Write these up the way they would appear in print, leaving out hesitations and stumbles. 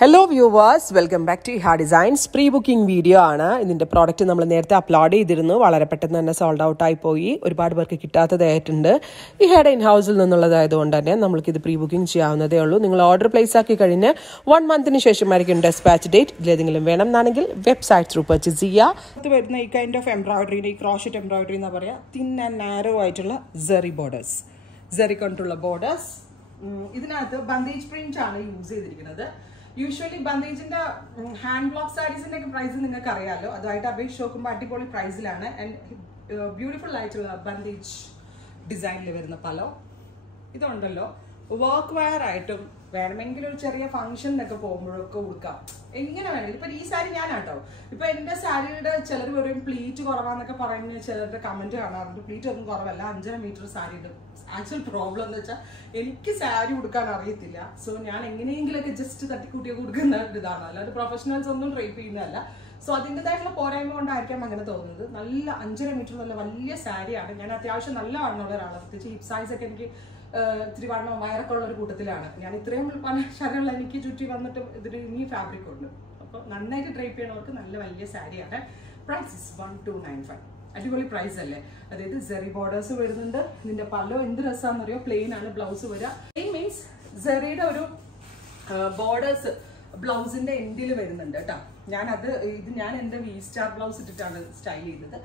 Hello viewers, welcome back to Iha Designs. Pre-booking video ആണ്. ഇതിന്റെ product നമ്മൾ നേരത്തെ അപ്ലോഡ് ചെയ്തിരുന്നു. വളരെ പെട്ടെന്ന് തന്നെ സോൾഡ് ഔട്ട് ആയി പോയി. ഒരുപാട് പേർക്ക് കിട്ടാത്തതായിട്ടുണ്ട്. ഇഹയുടെ ഇൻ ഹൗസിൽ നിന്നുള്ളതായതുകൊണ്ട് തന്നെ നമ്മൾക്ക് ഇത് പ്രീ ബുക്കിംഗ് ചെയ്യാവുന്നതേ ഉള്ളൂ. നിങ്ങൾ ഓർഡർ പ്ലേസ് ആക്കി കഴിഞ്ഞ് 1 മന്തിന് ശേഷമായിരിക്കും ഡെസ്പാച്ച് ഡേറ്റ്. ഇതിലേതെങ്കിലും വേണമെന്നാണെങ്കിൽ വെബ്സൈറ്റ് ത്രൂ പർച്ചേസ് ചെയ്യുക. ഇത് വരുന്ന ഈ കൈൻഡ് ഓഫ് എംബ്രോയിഡറി, ഈ ക്രോഷറ്റ് എംബ്രോയിഡറി എന്ന് പറയാ, തിൻ ആൻഡ് നാരോ ആയിട്ടുള്ള സെറി ബോർഡേഴ്സ്, സെറി കൊണ്ടുള്ള ബോർഡേഴ്സ്. ഇതിനകത്ത് ബന്ദേജ് പ്രിന്റ് ആണ് യൂസ് ചെയ്തിരിക്കുന്നത്. യൂഷ്വലി ബന്ദേജിന്റെ ഹാൻഡ് ബ്ലോക്ക് സാരീസിന്റെ ഒക്കെ പ്രൈസ് നിങ്ങൾക്ക് അറിയാമല്ലോ. അതുമായിട്ട് അപേക്ഷിച്ച് നോക്കുമ്പോൾ അടിപൊളി പ്രൈസിലാണ്. ആൻഡ് ബ്യൂട്ടിഫുൾ ആയിട്ടുള്ള ബന്ദേജ് ഡിസൈനിൽ വരുന്ന പലോ ഇതുണ്ടല്ലോ. വർക്ക് വെയർ ആയിട്ടും വേണമെങ്കിൽ ഒരു ചെറിയ ഫംഗ്ഷനൊക്കെ പോകുമ്പോഴൊക്കെ കൊടുക്കാം. എങ്ങനെ വേണമെങ്കിൽ ഇപ്പൊ ഈ സാരി ഞാനാട്ടോ. ഇപ്പൊ എന്റെ സാരിയുടെ ചിലർ പറയും പ്ലീറ്റ് കുറവാന്നൊക്കെ പറയുന്ന ചിലരുടെ കമന്റ് കാണാറുണ്ട്. പ്ലീറ്റ് ഒന്നും കുറവല്ല, 5.5 മീറ്റർ സാരിയുടെ ആക്ച്വൽ പ്രോബ്ലം എന്ന് വെച്ചാൽ എനിക്ക് സാരി കൊടുക്കാൻ അറിയത്തില്ല. സോ ഞാൻ എങ്ങനെയെങ്കിലൊക്കെ ജസ്റ്റ് തട്ടിക്കൂട്ടിയെ കൊടുക്കുന്ന ഇതാണ്, അല്ലാതെ പ്രൊഫഷണൽസ് ഒന്നും ട്രൈപ്പ് ചെയ്യുന്നതല്ല. സോ അതിൻ്റെതായിട്ടുള്ള പോരായ്മ കൊണ്ടായിരിക്കാം അങ്ങനെ തോന്നുന്നത്. നല്ല 5.5 മീറ്റർ നല്ല വലിയ സാരിയാണ്. ഞാൻ അത്യാവശ്യം നല്ല വണ്ണമുള്ള ഒരാളാണ്. പ്രത്യേകിച്ച് ഹിപ് സൈസ് ഒക്കെ എനിക്ക് ഇത്തിരി വണ്ണം വയറൊക്കെ ഉള്ള ഒരു കൂട്ടത്തിലാണ് ഞാൻ. ഇത്രയും ശരീരമുള്ള എനിക്ക് ചുറ്റി വന്നിട്ട് ഇതിന് ഈ ഫാബ്രിക് ഉണ്ട്. അപ്പോൾ നന്നായിട്ട് ട്രൈപ്പ് ചെയ്യണവർക്ക് നല്ല വലിയ സാരിയാണ്. Price is 1295. അടിപൊളി പ്രൈസ് അല്ലേ. അതായത് സെറി ബോർഡേഴ്സ് വരുന്നുണ്ട്. ഇതിന്റെ പല്ലോ എന്ത് രസമാണെന്ന് അറിയോ, പ്ലെയിൻ ആണ് ബ്ലൗസ് വരിക. പ്ലെയിൻ മീൻസ് സെറിയുടെ ഒരു ബോർഡേഴ്സ് ബ്ലൗസിന്റെ എൻഡിൽ വരുന്നുണ്ട് കേട്ടോ. ഞാൻ എന്റെ വി സ്റ്റാർ ബ്ലൗസ് ഇട്ടിട്ടാണ് സ്റ്റൈൽ ചെയ്തത്.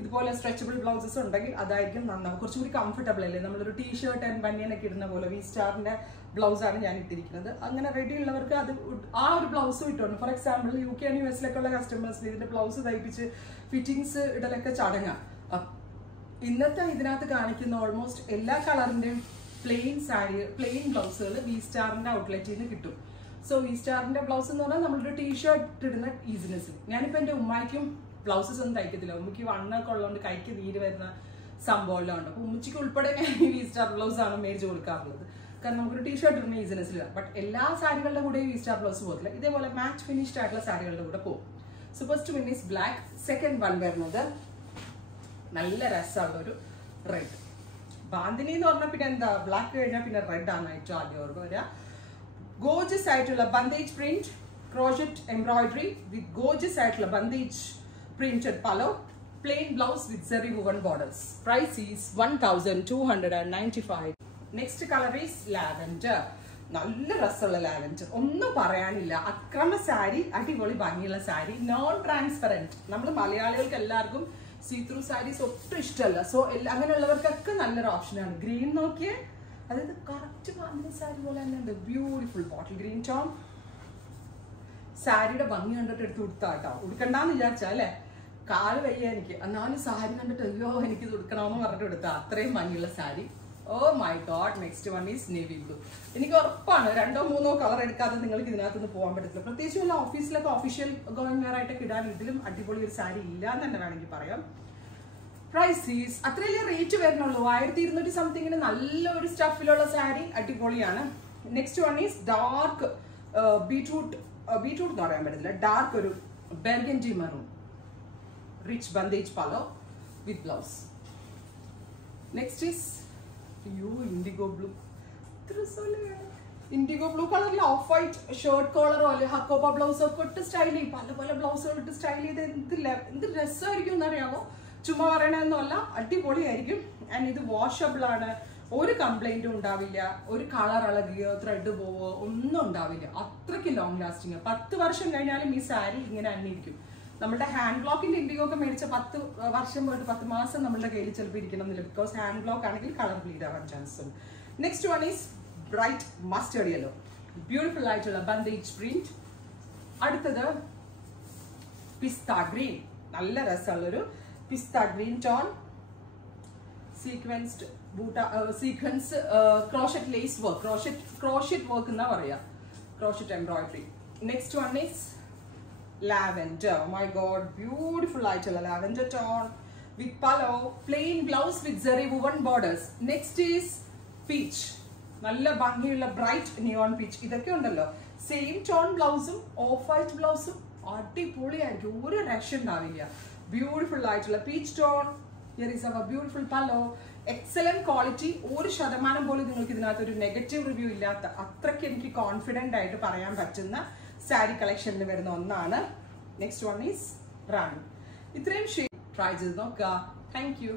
ഇതുപോലെ സ്ട്രെച്ചബിൾ ബ്ലൗസസ് ഉണ്ടെങ്കിൽ അതായിരിക്കും നന്നാവും, കുറച്ചുകൂടി കംഫർട്ടബിൾ അല്ലേ. നമ്മളൊരു ടീഷർട്ട് ആൻഡ് ബനിയനൊക്കെ ഇടുന്ന പോലെ വി സ്റ്റാറിന്റെ ബ്ലൗസ് ആണ് ഞാൻ ഇട്ടിരിക്കുന്നത്. അങ്ങനെ റെഡി ഉള്ളവർക്ക് അത് ആ ഒരു ബ്ലൗസും ഇട്ടുണ്ട്. For example UK and US ഉള്ള കസ്റ്റമേഴ്സിന് ഇതിന്റെ ബ്ലൗസ് തയ്പ്പിച്ച് ഫിറ്റിങ്സ് ഇടലൊക്കെ ചടങ്ങാം. ഇന്നത്തെ ഇതിനകത്ത് കാണിക്കുന്ന ഓൾമോസ്റ്റ് എല്ലാ കളറിന്റെയും പ്ലെയിൻ ബ്ലൗസുകൾ വി സ്റ്റാറിന്റെ ഔട്ട്ലെറ്റിൽ നിന്ന് കിട്ടും. സോ വി സ്റ്റാറിന്റെ ബ്ലൗസ് എന്ന് പറഞ്ഞാൽ നമ്മളൊരു ടീഷർട്ട് ഇടുന്ന ഈസിനെസ്. ഞാനിപ്പോ എന്റെ ഉമ്മായിക്കും ബ്ലൗസസ് ഒന്നും തയ്ക്കത്തില്ല. ഉമ്മയ്ക്ക് വണ്ണൊക്കെ ഉള്ളതുകൊണ്ട് കൈക്ക് നീര് വരുന്ന സംഭവമെല്ലാം ഉണ്ട്. അപ്പൊ ഉമ്മച്ചിക്ക് ഉൾപ്പെടെ ഞാൻ ഈ വി സ്റ്റാർ ബ്ലൗസ് ആണ് മേടിച്ച് കൊടുക്കാറുള്ളത്. കാരണം നമുക്കൊരു ടീഷർട്ട് ഇടുന്ന ഈസിനെസ്സിൽ. ബട്ട് എല്ലാ സാരികളുടെ കൂടെ വി സ്റ്റാർ ബ്ലൗസ് പോകത്തില്ല. ഇതേപോലെ മാച്ച് ഫിനിഷ്ഡ് ആയിട്ടുള്ള സാരികളുടെ കൂടെ പോകും. So first one is black. Second one വരുന്നത് നല്ല രസമുള്ള ഒരു റെഡ്. ബാന്തിനി എന്ന് പറഞ്ഞാൽ പിന്നെ എന്താ, ബ്ലാക്ക് കഴിഞ്ഞാൽ പിന്നെ റെഡ് ആണ് ഏറ്റവും ആദ്യം ഓർമ്മ വരിക. ഗോർജസ് ആയിട്ടുള്ള ബന്ദേജ് പ്രിന്റ്, ക്രോഷറ്റ് എംബ്രോയിഡറി വിത്ത് ഗോർജസ് ആയിട്ടുള്ള bandhej printed palo, plain blouse with zari woven borders. Price is 1295. Next color is lavender. നല്ല രസമുള്ള ലാവൻഡർ, ഒന്നും പറയാനില്ല. അക്രമ സാരി, അടിപൊളി ഭംഗിയുള്ള സാരി, നോൺ ട്രാൻസ്പെറന്റ്. നമ്മൾ മലയാളികൾക്ക് എല്ലാവർക്കും സീ ത്രൂ സാരീസ് ഒട്ടും ഇഷ്ടമല്ല. സോ അങ്ങനെയുള്ളവർക്കൊക്കെ നല്ലൊരു ഓപ്ഷനാണ്. ഗ്രീൻ നോക്കിയേ, അതായത് കറക്റ്റ് പറഞ്ഞ സാരി പോലെ തന്നെ ഉണ്ട്. Beautiful bottle green tone. സാരിയുടെ ഭംഗി കണ്ടിട്ട് എടുത്ത് കൊടുത്താട്ടോ. ഉടുക്കണ്ടെന്ന് വിചാരിച്ചാ അല്ലേ, കാല് വയ്യ എനിക്ക്, എന്നാലും സാരി കണ്ടിട്ട് അയ്യോ എനിക്ക് ഇത് ഉടുക്കണമെന്ന് പറഞ്ഞിട്ട് എടുത്ത അത്രയും ഭംഗിയുള്ള sari. Oh my god. Next one is navy blue. എനിക്ക് ഉറപ്പാണ് 2 or 3 കളർ എടുക്കാതെ നിങ്ങൾക്ക് ഇതിനകത്തുനിന്ന് പോകാൻ പറ്റത്തില്ല. പ്രത്യേകിച്ച് വല്ല ഓഫീസിലൊക്കെ ഒഫീഷ്യൽ ഗോയിങ് വെയർ ആയിട്ടൊക്കെ ഇടാൻ ഇതിലും അടിപൊളി ഒരു സാരി ഇല്ല എന്ന് തന്നെ വേണമെങ്കിൽ പറയാം. പ്രൈസ് ഈസ് അത്രയല്ലേ റേറ്റ് വരുന്നുള്ളൂ, 1200 സംതിങ്ങിന് നല്ലൊരു സ്റ്റഫിലുള്ള സാരി, അടിപൊളിയാണ്. Next one is dark beetroot എന്ന് പറയാൻ പറ്റത്തില്ല, ഡാർക്ക് ഒരു burgundy maroon, rich bandage palo with blouse. Next is indigo blue. Indigo blue color la off white shirt collar ole hakoba blouse ഒക്കെ ഇട്ട് സ്റ്റൈൽ ചെയ്യും. പല ബ്ലൗസുകൾ ഇട്ട് സ്റ്റൈൽ ചെയ്ത് എന്ത് രസമായിരിക്കും എന്നറിയാമോ. ചുമ്മാ പറയണമെന്നല്ല, അടിപൊളിയായിരിക്കും. ആൻഡ് ഇത് വാഷബിൾ ആണ്, ഒരു കംപ്ലൈന്റും ഉണ്ടാവില്ല. ഒരു കളർ ഇളകിയോ ത്രെഡ് പോവോ ഒന്നും ഉണ്ടാവില്ല. അത്രയ്ക്ക് ലോങ് ലാസ്റ്റിങ്. 10 വർഷം കഴിഞ്ഞാലും ഈ സാരി ഇങ്ങനെ അന്നിരിക്കും. നമ്മുടെ ഹാൻഡ് ബ്ലോക്കിന്റെ ഇൻഡിഗോ ഒക്കെ മേടിച്ച 10 വർഷം പോയിട്ട് 10 മാസം നമ്മുടെ കയ്യിൽ ചിലപ്പോൾ ഇരിക്കണം എന്നില്ല. ബിക്കോസ് ഹാൻഡ് ബ്ലോക്ക് ആണെങ്കിൽ കളർ ബ്ലീഡ് ആവാൻ ചാൻസ് ഉണ്ട്. Next one is bright mustard yellow. Beautiful ആയിട്ടുള്ള ബന്ദേജ് പ്രിന്റ്. അടുത്തത് പിസ്ത ഗ്രീൻ. നല്ല രസമുള്ളൊരു pista green tone. Sequins crochet lace work, crochet work എന്നാ പറയാ, crochet embroidery. Next one is lavender. Oh my god, beautiful ആയിട്ടുള്ള lavender tone with palo, plain blouse with zari woven borders. Next is peach. നല്ല ഭംഗിയുള്ള bright neon peach. ഇതൊക്കെ ഉണ്ടല്ലോ, same tone ബ്ലൗസും of white ബ്ലൗസും അടിപൊളിയായിരിക്കും, ഒരു രക്ഷ ഉണ്ടാവില്ല. ബ്യൂട്ടിഫുൾ ആയിട്ടുള്ള peach tone. Here is our beautiful palo. Excellent quality. 1% പോലും നിങ്ങൾക്ക് ഇതിനകത്ത് ഒരു നെഗറ്റീവ് റിവ്യൂ ഇല്ലാത്ത, അത്രയ്ക്ക് എനിക്ക് കോൺഫിഡന്റ് ആയിട്ട് പറയാൻ പറ്റുന്ന സാരി കളക്ഷനിൽ വരുന്ന ഒന്നാണ്. നെക്സ്റ്റ് വൺ ഈസ് റാണി. ഇത്രയും ഷെയ്ഡ് ട്രൈ ചെയ്ത് നോക്കുക. Thank you.